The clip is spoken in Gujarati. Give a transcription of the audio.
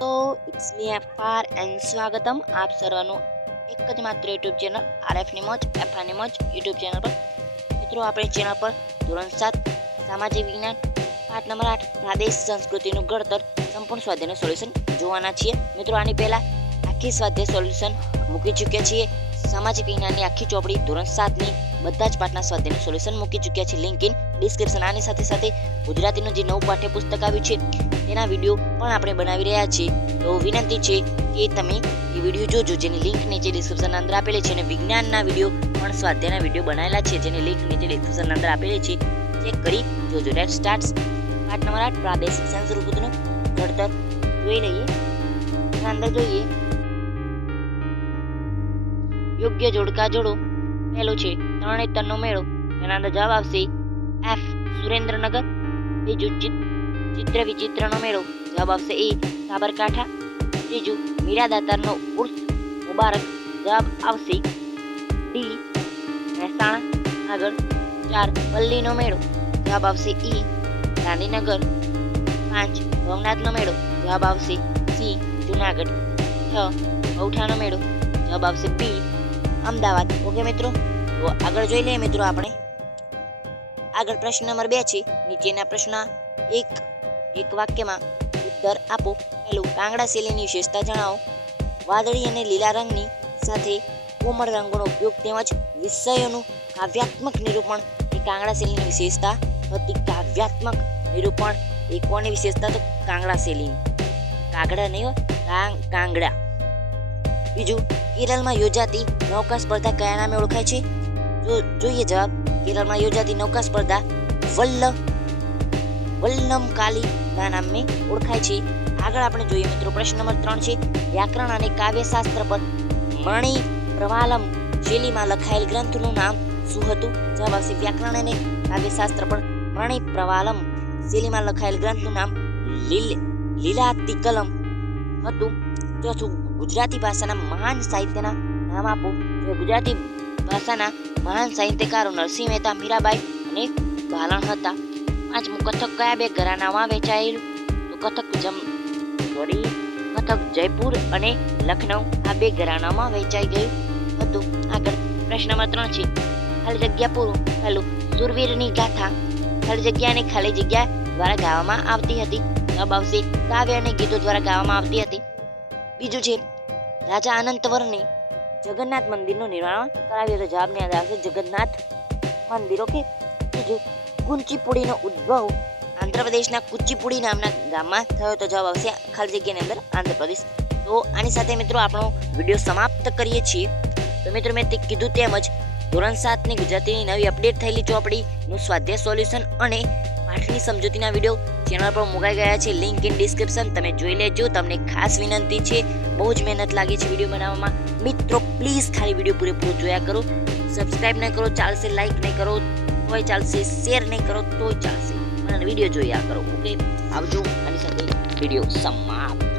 તો ઇટ્સ મી એફઆર એન્ડ સ્વાગતમ આપ સર્વનું એક જ માત્ર યુટ્યુબ ચેનલ આરએફની મોજ એફઆરની મોજ યુટ્યુબ ચેનલ પર. મિત્રો, આપણી ચેનલ પર ધોરણ 7 સામાજિક વિજ્ઞાન પાઠ નંબર 8 પ્રાદેશિક સંસ્કૃતિનું ઘડતર સંપૂર્ણ સ્વાધ્યાયનું સોલ્યુશન જોવાના છીએ. મિત્રો, આની પહેલા આખી સ્વાધ્યાય સોલ્યુશન મૂકી ચૂક્યા છીએ. સામાજિક વિજ્ઞાનની આખી ચોપડી ધોરણ 7ની બધા જ પાઠના સ્વાધ્યાયનું સોલ્યુશન મૂકી ચૂક્યા છે. Link in description. આની સાથે સાથે ગુજરાતીનું જે નવું પાઠ્યપુસ્તક આવ્યું છે તેના વિડીયો પણ આપણે બનાવી રહ્યા છીએ. તો વિનંતી છે કે તમે એ વિડીયો જોજો, જેની લિંક નીચે ડિસ્ક્રિપ્શનના અંદર આપેલી છે. અને વિજ્ઞાનના વિડીયો પણ સ્વાધ્યાયના વિડીયો બનાવેલા છે, જેની લિંક નીચે ડિસ્ક્રિપ્શનના અંદર આપેલી છે. ચેક કરી જોજો. Late start. પાઠ નંબર 8 પ્રાદેશિક સંસ્કૃતિનું ઘડતર જોઈ લઈએ. એના અંદર જોઈએ યોગ્ય જોડકા જોડો. પહેલું છે તરણેતરનો મેળો. એના અંદર જવાબ આવશે એફ સુરેન્દ્રનગર. બીજું ચિત્ર વિચિત્રનો મેળો. જવાબ આવશે એ સાબરકાંઠા. ત્રીજું મીરાદાતારનો ઉર્સ મુબારક. જવાબ આવશે ડી મહેસાણા. આગળ 4 પલ્લીનો મેળો. જવાબ આવશે ઈ ગાંધીનગર. 5 ભવનાથનો મેળો. જવાબ આવશે સી જુનાગઢ. 6 ગૌઠાનો મેળો. જવાબ આવશે બી અમદાવાદ. ઓકે મિત્રો, તો આગળ જોઈ લઈએ. મિત્રો, આપણે આગળ પ્રશ્ન નંબર 2 છે. નીચેના પ્રશ્ન એક વાક્યમાં ઉત્તર આપો. પહેલું, કાંગડા શૈલીની વિશેષતા જણાવો. વાદળી અને લીલા રંગની સાથે કોમળ રંગોનો ઉપયોગ તેમજ વિષયોનું કાવ્યાત્મક નિરૂપણ એ કાંગડા શૈલીની વિશેષતા હતી. કાવ્યાત્મક નિરૂપણ એ કોની વિશેષતા? તો કાંગડા શૈલીની. કાગડા નહીં હોય, કાંગડા. બીજું, કેરળમાં યોજાતી નૌકા સ્પર્ધા કયા નામે ઓળખાય છે? જોઈએ જવાબ. કેરળમાં યોજાતી નૌકા સ્પર્ધા વલ્લમકાલી ના નામે ઓળખાય છે. આગળ આપણે જોઈએ મિત્રો, પ્રશ્ન નંબર 3 છે. વ્યાકરણ અને કાવ્યશાસ્ત્ર પર મણિ પ્રવાલમ શૈલીમાં લખાયેલ ગ્રંથનું નામ શું હતું? જવાબ આવશે વ્યાકરણ અને કાવ્યશાસ્ત્ર પર મણિ પ્રવાલમ શૈલીમાં લખાયેલ ગ્રંથનું નામ લીલાતિકલમ હતું. ચોથું, ગુજરાતી ભાષાના મહાન સાહિત્યના નામ આપો. ગુજરાતી ભાષાના મહાન સાહિત્યકારો નરસિંહ મહેતા, મીરાબાઈ અને ભાલણ હતા. પાંચમું, કથક કયા બે ઘરાનામાં વેચાયેલું? તો કથક જયપુર અને લખનઉ આ બે ઘરાનામાં વેચાઈ ગયું હતું. આગળ પ્રશ્ન નંબર 3 છે. ખાલી જગ્યા પૂરું. પહેલું, સુરવીરની ગાથા ખાલી જગ્યા અને ખાલી જગ્યા દ્વારા ગાવામાં આવતી હતી. જવાબ આવશે કાવ્ય અને ગીતો દ્વારા ગાવામાં આવતી હતી. બીજું છે, રાજા અનંતવર્મને જગન્નાથ મંદિરનું નિર્માણ કરાવ્યું હતું. જવાબની અંદર આવશે જગન્નાથ મંદિર. ઓકે. બીજું, કુંચીપુડીનો ઉદ્ભવ આંધ્રપ્રદેશના કુચીપુડી નામના ગામમાં થયો તો જવાબ આવશે ખાલી જગ્યાની અંદર આંધ્રપ્રદેશ. તો આની સાથે મિત્રો આપણો વિડીયો સમાપ્ત કરીએ છીએ. તો મિત્રો, મેં તે કીધું તેમજ ધોરણ 7ની ગુજરાતીની નવી અપડેટ થયેલી ચોપડીનું સ્વાધ્યાય સોલ્યુશન અને પાઠની સમજૂતીના વિડીયો ચેનલ પર મુકાઈ ગયા છે. Link in description. તમે જોઈ લેજો. તમને ખાસ વિનંતી છે, બહુ જ મહેનત લાગી છે વિડીયો બનાવવામાં. મિત્રો, પ્લીઝ ખાલી વિડીયો પૂરેપૂરો જોયા કરો. સબસ્ક્રાઇબ નહીં કરો ચાલશે, લાઈક નહીં કરો તોય ચાલશે, શેર નહીં કરો તોય ચાલશે, અને વિડીયો જોયા કરો. ઓકે, આવજો. આની સાથે વિડીયો સમાપ્ત.